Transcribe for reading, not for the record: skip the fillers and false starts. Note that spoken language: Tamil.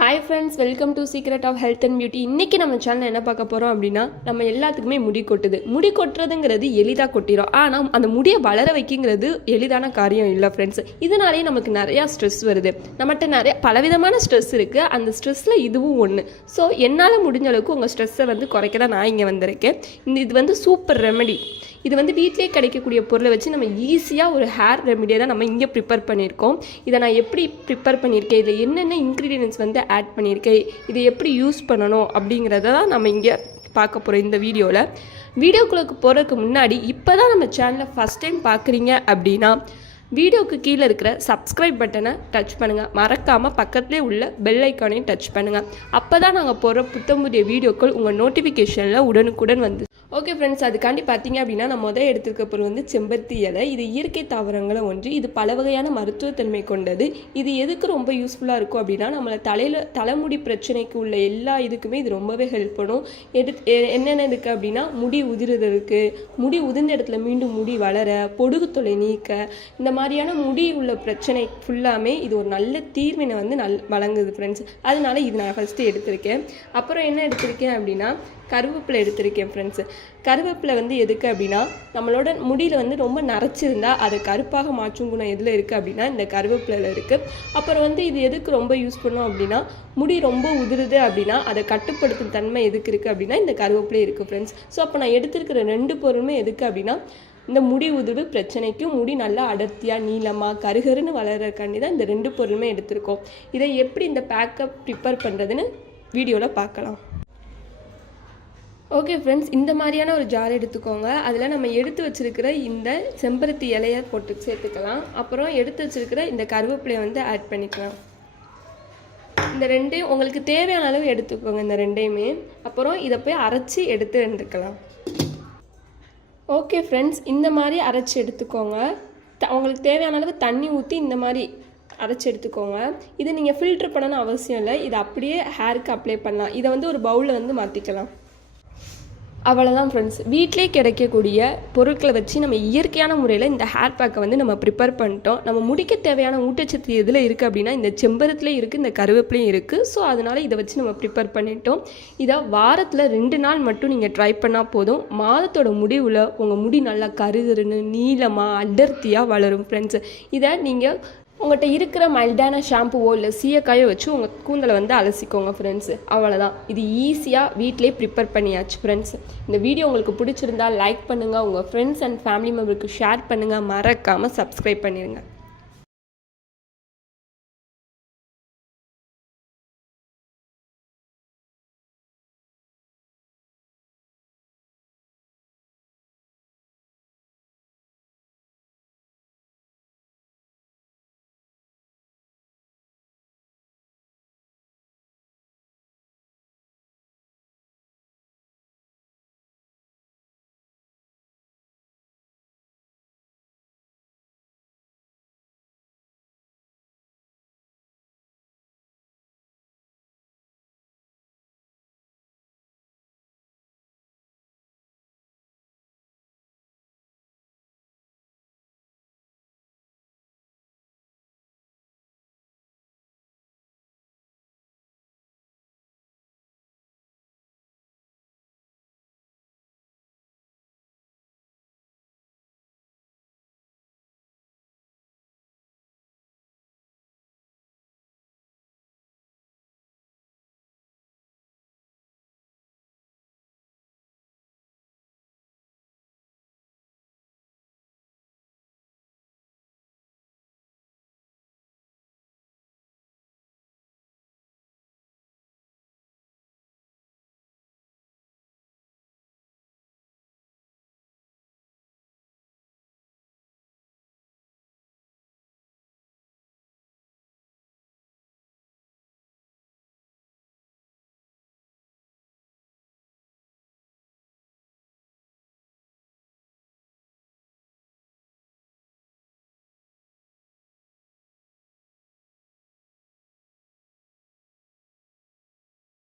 Hi friends, welcome to secret of health and beauty. இன்றைக்கி நம்ம சேனல் என்ன பார்க்க போகிறோம் அப்படின்னா, நம்ம எல்லாத்துக்குமே முடி கொட்டுது. முடி கொட்டுறதுங்கிறது எளிதாக கொட்டிடும். ஆனால் அந்த முடியை வளர வைக்கிங்கிறது எளிதான காரியம் இல்லை ஃப்ரெண்ட்ஸ். இதனாலேயே நமக்கு நிறையா ஸ்ட்ரெஸ் வருது. நம்மகிட்ட நிறைய பலவிதமான ஸ்ட்ரெஸ் இருக்குது. அந்த ஸ்ட்ரெஸ்ஸில் இதுவும் ஒன்று. ஸோ என்னால் முடிஞ்ச அளவுக்கு உங்கள் ஸ்ட்ரெஸ்ஸை ககுறைக்க தான் நான் இங்கே வந்திருக்கேன். இது சூப்பர் ரெமெடி. இது வீட்டிலே கிடைக்கக்கூடிய பொருளை வச்சு நம்ம ஈஸியாக ஒரு ஹேர் ரெமெடியை தான் நம்ம இங்கே ப்ரிப்பேர் பண்ணியிருக்கோம். இதை நான் எப்படி ப்ரிப்பேர் பண்ணியிருக்கேன், இதில் என்னென்ன இன்க்ரீடியன்ட்ஸ் ஆட் பண்ணியிருக்கேன், இதை எப்படி யூஸ் பண்ணணும் அப்படிங்கிறத தான் நம்ம இங்கே பார்க்க போகிறோம் இந்த வீடியோக்குள்ளே போகிறதுக்கு முன்னாடி இப்போ தான் நம்ம சேனலை ஃபஸ்ட் டைம் பார்க்குறீங்க அப்படின்னா வீடியோக்கு கீழே இருக்கிற சப்ஸ்கிரைப் பட்டனை டச் பண்ணுங்கள். மறக்காமல் பக்கத்துலேயே உள்ள பெல் ஐக்கானையும் டச் பண்ணுங்கள். அப்போ தான் நாங்கள் போகிற புத்தம் புதிய வீடியோக்கள் உங்கள் நோட்டிஃபிகேஷனில் உடனுக்குடன் வந்து. ஓகே ஃப்ரெண்ட்ஸ், அதுக்காண்டி பார்த்தீங்க அப்படின்னா நான் எடுத்துருக்க பொருள் செம்பருத்தி இலை. இது இயற்கை தாவரங்களை ஒன்று. இது பல வகையான மருத்துவத்தன்மை கொண்டது. இது எதுக்கு ரொம்ப யூஸ்ஃபுல்லாக இருக்கும் அப்படின்னா, நம்மளை தலைமுடி பிரச்சனைக்கு உள்ள எல்லா இதுக்குமே இது ரொம்பவே ஹெல்ப் பண்ணும். என்னென்ன இருக்குது அப்படின்னா, முடி உதிர்றதுக்கு, முடி உதிர்ந்த இடத்துல மீண்டும் முடி வளர, பொடுகு தொலை நீக்க, இந்த மாதிரியான முடி உள்ள பிரச்சனை ஃபுல்லாமே இது ஒரு நல்ல தீர்வினை வழங்குது ஃப்ரெண்ட்ஸ். அதனால இது நான் ஃபஸ்ட்டு எடுத்திருக்கேன். அப்புறம் என்ன எடுத்திருக்கேன் அப்படின்னா, கருவேப்பிலை எடுத்திருக்கேன் ஃப்ரெண்ட்ஸு. கருவேப்பிலை எதுக்கு அப்படின்னா, நம்மளோட முடியில் ரொம்ப நரைச்சிருந்தா அதை கருப்பாக மாற்றும் குணம் எதில் இருக்குது அப்படின்னா இந்த கருவேப்பிலையில் இருக்குது. அப்புறம் இது எதுக்கு ரொம்ப யூஸ் பண்ணோம் அப்படின்னா, முடி ரொம்ப உதிருது அப்படின்னா அதை கட்டுப்படுத்தும் தன்மை எதுக்கு இருக்குது அப்படின்னா இந்த கருவேப்பிலை இருக்குது ஃப்ரெண்ட்ஸ். ஸோ அப்போ நான் எடுத்திருக்கிற 2 பொருளுமே எதுக்கு அப்படின்னா, இந்த முடி உதிர்வு பிரச்சனைக்கும் முடி நல்லா அடர்த்தியாக நீளமாக கருகருன்னு வளர்கிறக்காண்டி தான் இந்த 2 பொருளுமே எடுத்திருக்கோம். இதை எப்படி இந்த பேக்கப் ப்ரிப்பேர் பண்ணுறதுன்னு வீடியோவில் பார்க்கலாம். ஓகே ஃப்ரெண்ட்ஸ், இந்த மாதிரியான ஒரு ஜார் எடுத்துக்கோங்க. அதில் நம்ம எடுத்து வச்சுருக்கிற இந்த செம்பருத்தி இலையை போட்டு சேர்த்துக்கலாம். அப்புறம் எடுத்து வச்சுருக்கிற இந்த கருவேப்பிலையை ஆட் பண்ணிக்கலாம். இந்த 2 உங்களுக்கு தேவையான அளவு எடுத்துக்கோங்க, இந்த 2யுமே. அப்புறம் இதை போய் அரைச்சி எடுத்துக்கலாம். ஓகே ஃப்ரெண்ட்ஸ், இந்த மாதிரி அரைச்சி எடுத்துக்கோங்க. உங்களுக்கு தேவையான அளவு தண்ணி ஊற்றி இந்த மாதிரி அரைச்சி எடுத்துக்கோங்க. இதை நீங்கள் ஃபில்ட்ரு பண்ணணும்னு அவசியம் இல்லை. இதை அப்படியே ஹேருக்கு அப்ளை பண்ணலாம். இதை ஒரு பவுலில் மாற்றிக்கலாம். அவ்வளோதான் ஃப்ரெண்ட்ஸ், வீட்டிலே கிடைக்கக்கூடிய பொருட்களை வச்சு நம்ம இயற்கையான முறையில் இந்த ஹேர் பேக்கை நம்ம ப்ரிப்பேர் பண்ணிட்டோம். நம்ம முடிக்க தேவையான ஊட்டச்சத்து எதில் இருக்குது அப்படின்னா இந்த செம்பருத்திலையும் இருக்குது, இந்த கருவேப்பிலையும் இருக்குது. ஸோ அதனால் இதை வச்சு நம்ம ப்ரிப்பேர் பண்ணிட்டோம். இதை வாரத்தில் 2 நாள் மட்டும் நீங்கள் ட்ரை பண்ணால் போதும். மாதத்தோட முடிவில் உங்கள் முடி நல்லா கருகருன்னு நீளமாக அடர்த்தியாக வளரும் ஃப்ரெண்ட்ஸ். இதை நீங்கள் உங்கள்கிட்ட இருக்கிற மைல்டான ஷாம்புவோ இல்லை சீயக்காயோ வச்சு உங்கள் கூந்தலை அலசிக்கோங்க ஃப்ரெண்ட்ஸு. அவ்வளோதான். இது ஈஸியாக வீட்டிலே ப்ரிப்பேர் பண்ணியாச்சு ஃப்ரெண்ட்ஸ். இந்த வீடியோ உங்களுக்கு பிடிச்சிருந்தால் லைக் பண்ணுங்கள், உங்கள் ஃப்ரெண்ட்ஸ் அண்ட் ஃபேமிலி மெம்பருக்கு ஷேர் பண்ணுங்கள், மறக்காமல் சப்ஸ்கிரைப் பண்ணிடுங்க.